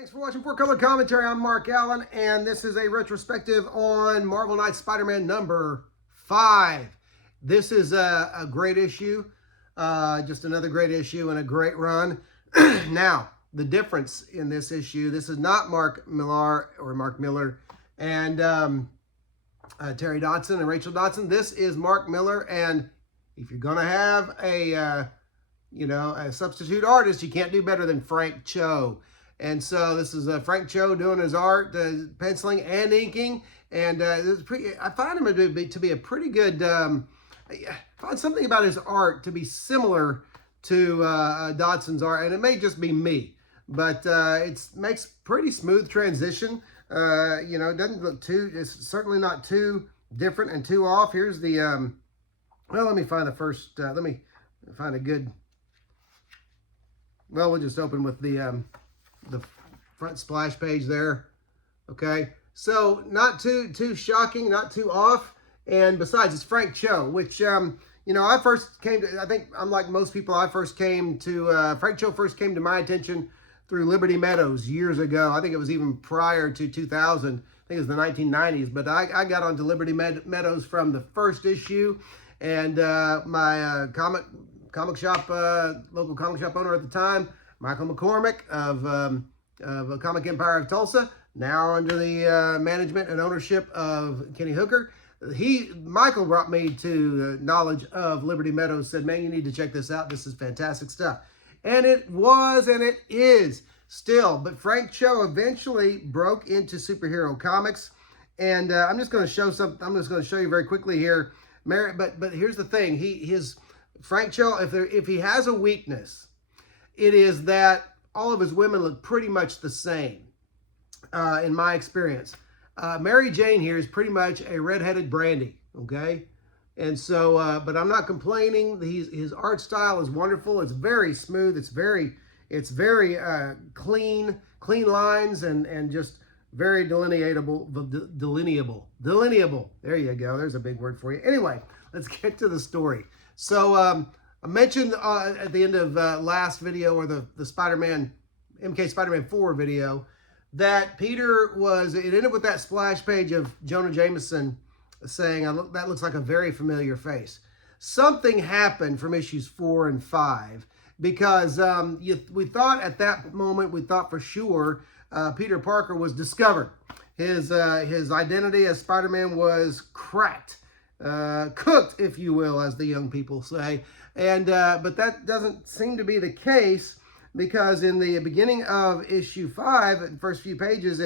Thanks for watching For Color Commentary. I'm Mark Allen, and this is a retrospective on Marvel Knights Spider-Man number 5. This is a great issue, just another great issue and a great run. Now, the difference in this issue, this is not Mark Miller and Terry Dodson and Rachel Dodson. This is Mark Miller, and if you're going to have a substitute artist, you can't do better than Frank Cho. And so this is Frank Cho doing his art, penciling and inking. And I find him to be a pretty good, I find something about his art to be similar to Dodson's art. And it may just be me, but it makes pretty smooth transition. It doesn't look it's certainly not too different and too off. Here's the, well, let me find the first, let me find a good, well, we'll just open with the front splash page there. Okay, so not too shocking, not too off, and besides, it's Frank Cho, which I first came to, I think unlike most people, Frank Cho first came to my attention through Liberty Meadows years ago. I think it was even prior to 2000. I think it was the 1990s, but I got onto Liberty Meadows from the first issue, and my comic shop, local comic shop owner at the time, Michael McCormick of Comic Empire of Tulsa, now under the management and ownership of Kenny Hooker. Michael brought me to knowledge of Liberty Meadows, said, man, you need to check this out. This is fantastic stuff. And it was, and it is still. But Frank Cho eventually broke into superhero comics. And I'm just going to show something. I'm just going to show you very quickly here. But here's the thing. Frank Cho, if he has a weakness, it is that all of his women look pretty much the same, in my experience. Mary Jane here is pretty much a redheaded Brandy, okay? And so, but I'm not complaining. His art style is wonderful. It's very smooth. It's very clean lines and just very delineable. There you go. There's a big word for you. Anyway, let's get to the story. So, I mentioned at the end of last video, or the MK Spider-Man 4 video, that Peter it ended with that splash page of Jonah Jameson saying, that looks like a very familiar face. Something happened from issues 4 and 5, because we thought at that moment, for sure Peter Parker was discovered. His identity as Spider-Man was cracked. Cooked, if you will, as the young people say. And but that doesn't seem to be the case, because in the beginning of issue 5, the first few pages,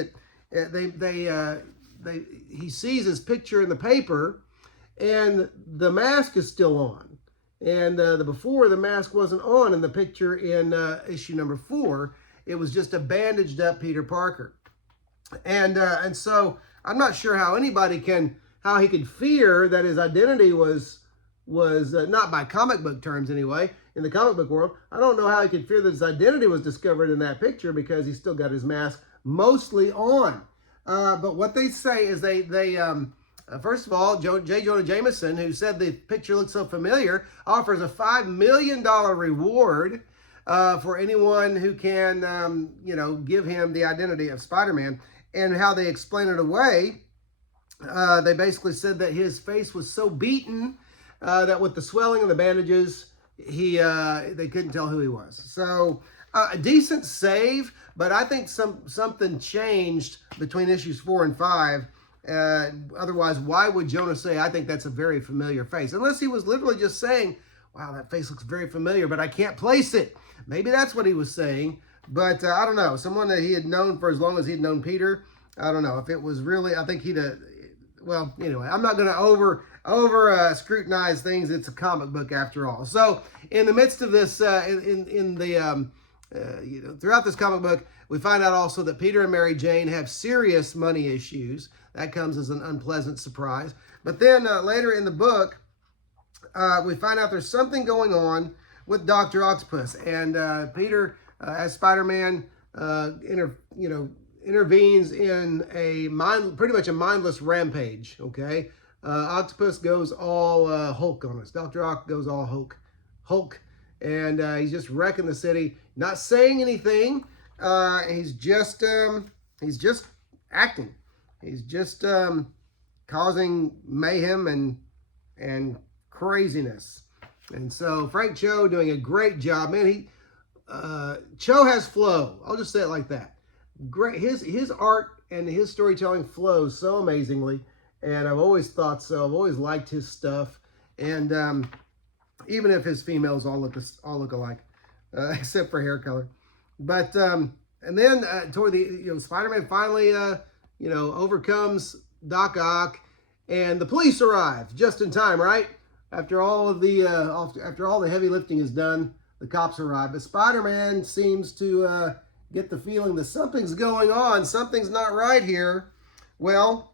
he sees his picture in the paper, and the mask is still on. And before, the mask wasn't on in the picture in issue number 4. It was just a bandaged up Peter Parker. And so I'm not sure how he could fear that his identity was not by comic book terms anyway, in the comic book world. I don't know how he could fear that his identity was discovered in that picture, because he's still got his mask mostly on. But what they say is first of all, Jonah Jameson, who said the picture looks so familiar, offers a $5 million reward for anyone who can, give him the identity of Spider-Man. And how they explain it away, they basically said that his face was so beaten that with the swelling and the bandages, they couldn't tell who he was. So a decent save, but I think something changed between issues 4 and 5. Otherwise, why would Jonah say, I think that's a very familiar face? Unless he was literally just saying, wow, that face looks very familiar, but I can't place it. Maybe that's what he was saying, but I don't know. Someone that he had known for as long as he'd known Peter, I don't know. If it was really, I think well, anyway, I'm not going to over scrutinize things. It's a comic book after all. So in the midst of this, throughout this comic book, we find out also that Peter and Mary Jane have serious money issues. That comes as an unpleasant surprise. But then later in the book, we find out there's something going on with Dr. Octopus, and Peter, as Spider-Man, intervenes in pretty much a mindless rampage. Okay, Octopus goes all Hulk on us. Dr. Ock goes all Hulk, and he's just wrecking the city, not saying anything, he's just acting. He's just causing mayhem and craziness. And so Frank Cho doing a great job, man. Cho has flow. I'll just say it like that. Great. His art and his storytelling flows so amazingly, and I've always thought so. I've always liked his stuff, and even if his females all look alike, except for hair color. But and then toward the Spider-Man finally overcomes Doc Ock, and the police arrive just in time, right? After all the heavy lifting is done, the cops arrive. But Spider-Man seems to get the feeling that something's going on. Something's not right here. Well,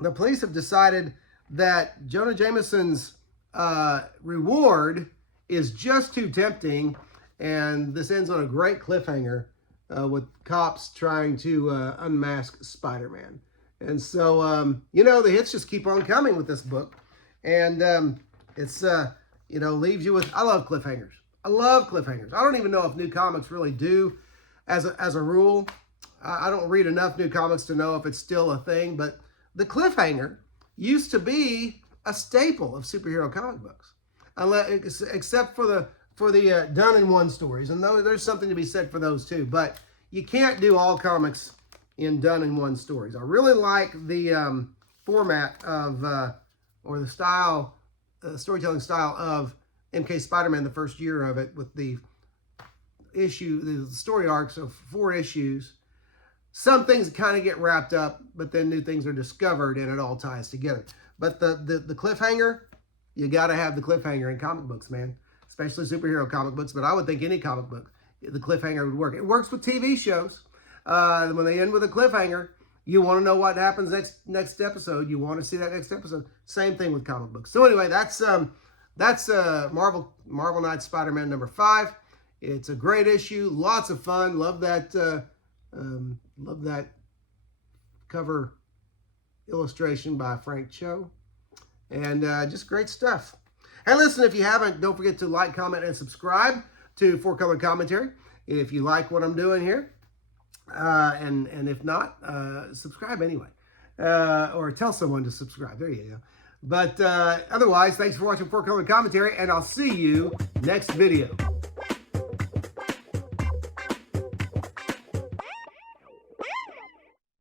the police have decided that Jonah Jameson's reward is just too tempting, and this ends on a great cliffhanger with cops trying to unmask Spider-Man. And so, the hits just keep on coming with this book. And it's, leaves you with, I love cliffhangers. I love cliffhangers. I don't even know if new comics really do as a rule. I don't read enough new comics to know if it's still a thing, but the cliffhanger used to be a staple of superhero comic books, except for the done-in-one stories. And there's something to be said for those too, but you can't do all comics in done-in-one stories. I really like the format of, or the style, storytelling style of MK Spider-Man, the first year of it, with the story arcs of 4 issues. Some things kind of get wrapped up, but then new things are discovered and it all ties together. But the cliffhanger, you got to have the cliffhanger in comic books, man. Especially superhero comic books, but I would think any comic book, the cliffhanger would work. It works with TV shows. When they end with a cliffhanger, you want to know what happens next episode. You want to see that next episode. Same thing with comic books. So anyway, that's Marvel Knights Spider-Man number 5. It's a great issue, lots of fun. Love that cover illustration by Frank Cho, and just great stuff. Hey, listen, if you haven't, don't forget to like, comment, and subscribe to 4-Color Commentary if you like what I'm doing here. And if not, subscribe anyway, or tell someone to subscribe. There you go. But otherwise, thanks for watching 4-Color Commentary, and I'll see you next video.